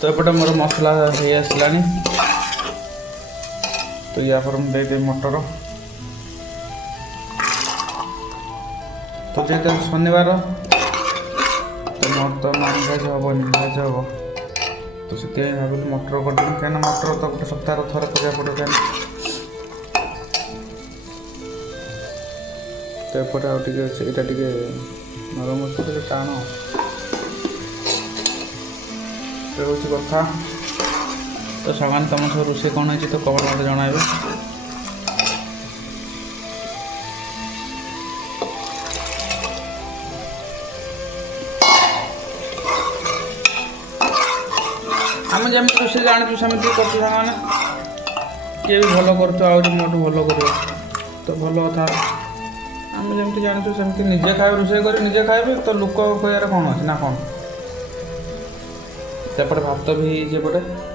तो एपटे मोर मसला हो आसलानी तो या पर दे मटर तो जेहेतु शनिवार तो मोर तो नॉन भेज हेनी भेज हम तो से भाविल मटर करदेवी कहीं मटर तो गोटे सप्ताह थोड़े कर पड़े कहीं तो एपटे आगे टे नरम अच्छे टाण हूँ कथा तो सामान तुम सब रोषे कौन है तो कमेंट मत जन आम जमी रोषे जानू सेमती कर किए भी भल कर मोटू भल कर तो भल कथा आम जमी जानू सेमती निजे खाए रोषे कर निजे खाए तो लोक कह कौन अच्छे ना कौन सेपटे भात भी पटे